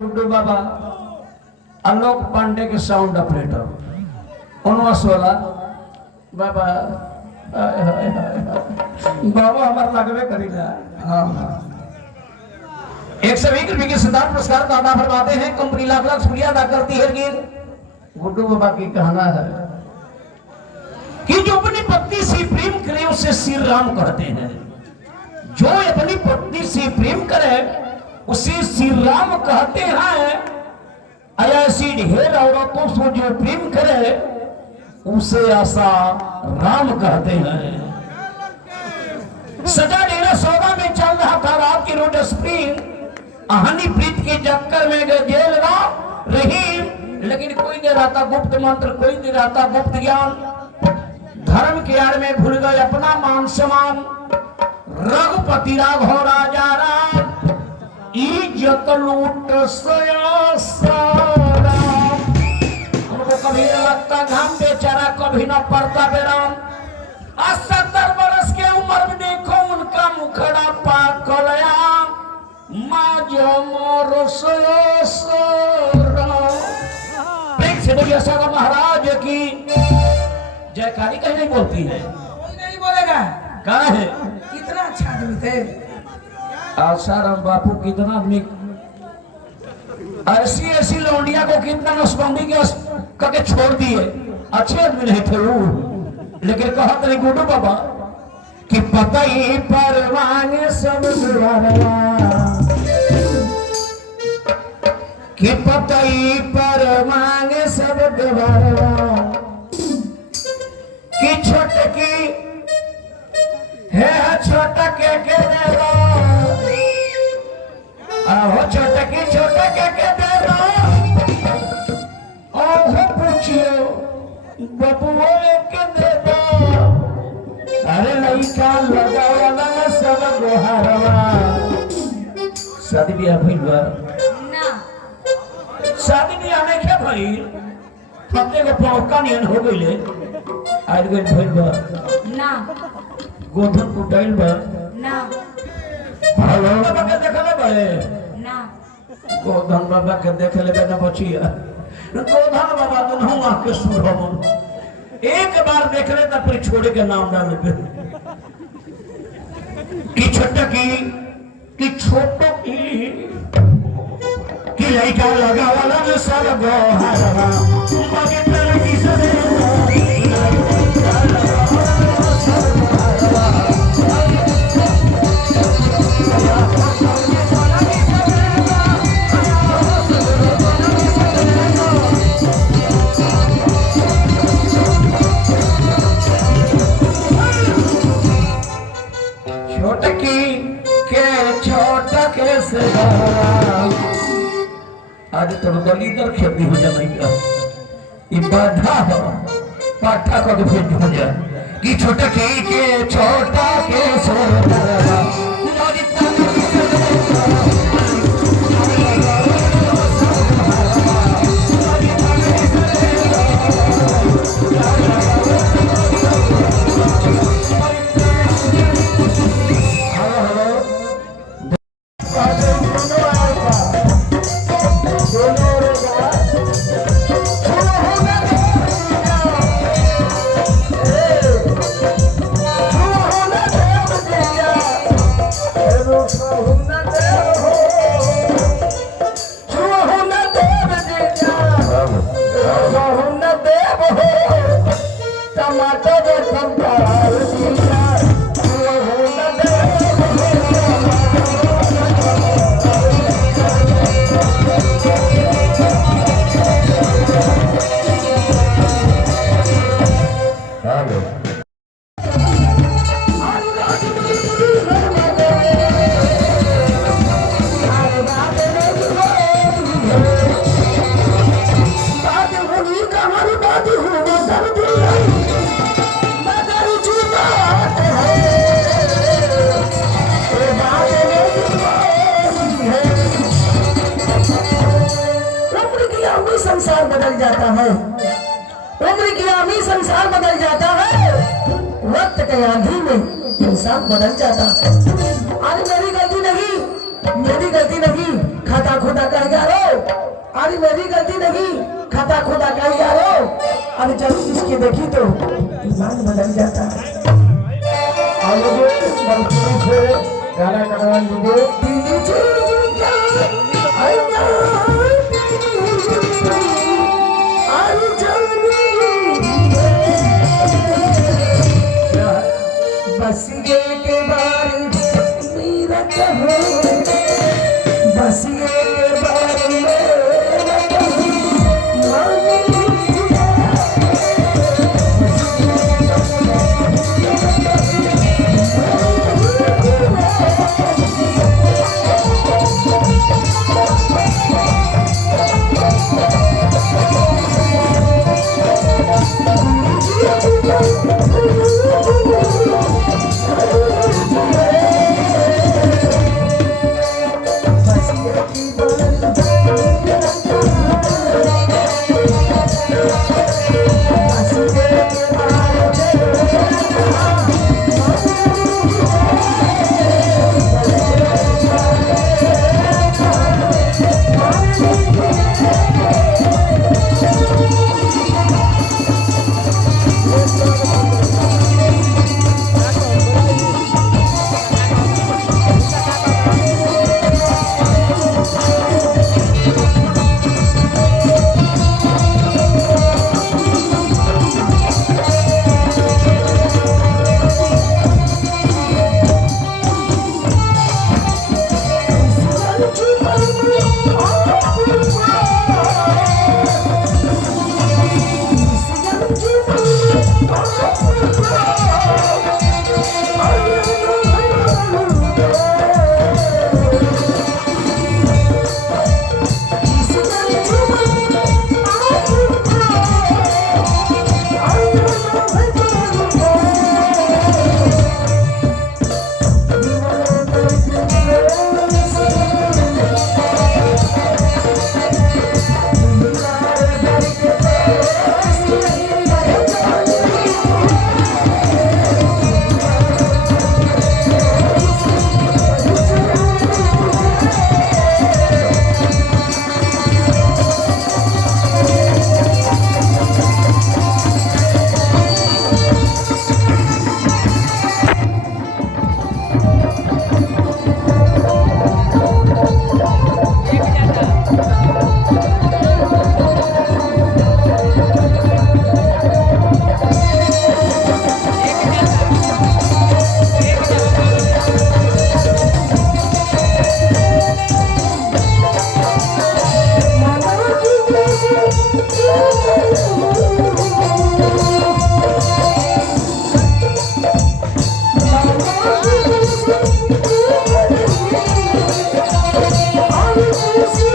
गुड्डू बाबा आलोक पांडे के sound operator वाला बाबा बाबा हमारे लगवे करीला। एक सभी के सिद्धार्थ पुरस्कार का अदा फरमाते हैं। कंपनी लाख लाख शुक्रिया अदा करती है। गुड्डू बाबा की कहना है कि जो अपनी पत्नी से प्रेम करे उसे श्री राम कहते हैं। जो अपनी पत्नी से प्रेम करे उसे श्री राम कहते हैं। ऐसी ढेर औरतों से जो प्रेम करे उसे आशा राम कहते हैं। सजा डेरा सौदा में चल रहा था रात की रोड स्प्रिंग। अहनी प्रीत के चक्कर में जेल रही, लेकिन कोई नहीं रहता गुप्त मंत्र, कोई नहीं रहता गुप्त ज्ञान। धर्म के आड़ में भूल गए अपना मान सम्मान। रघुपति राघव राजा राम इज्जत लूट उनको कभी न लगता घाम बेचारा, कभी न पड़ता बेराम। 70 बरस के उम्र में देखो उनका मुखड़ा पाकलया। महाराज की जयकारी कहीं नहीं बोलती है। कोई नहीं बोलेगा। कहा है कितना अच्छा आदमी थे आसाराम बापू। कितना आदमी ऐसी ऐसी लौंडिया को कितना नसबंदी करके छोड़ दिए। अच्छे आदमी नहीं थे वो, लेकिन कहा तेरे गुड्डू बाबा कि पता ही परवाने सब कि पता ही परवाने सब कि छोटकी है छोटा के देवा आहो छोटकी छोटा के देवा। ओहो पूछियो बबुओ के देवा। अरे लइका लगा वाला न सब गोहारवा। शादी ब्याह भइल बा ना? शादी ब्याह नहीं क्या भइल? फते को पौका नियन हो गइले। आज गइल भइल बा ना? गोधन कुटाइल बा ना? हेलो बाबा के देखले बड़े ना? गोधन बाबा के देखले बे न बचिया। गोधन बाबा दुनहु आंख के सुर हमन एक बार देख ले तो फिर छोड़ के नाम डाल पे कि छोटा की छोटो की लइका लगा वाला में सब गोहारवा मगे तेरे की सदे आज तो दलीदर खेती हो जाए ये बाधा हो पाठा को भेज हो जाए कि छोटा के छोटा के सोना संसार बदल जाता है। उम्र की आंधी संसार बदल जाता है। वक्त के आंधी में इंसान बदल जाता है। आज मेरी गलती नहीं, मेरी गलती नहीं, खाता खुदा कह जा रहा अरे मेरी गलती नहीं, खता खुदा कही जा रहे हो। अरे जब इसकी देखी तो ईमान बदल जाता है। गाना करवा लीजिए। बसिए के बारे मेरा कहो, बसिए के बारे मेरा कहो, Thank you.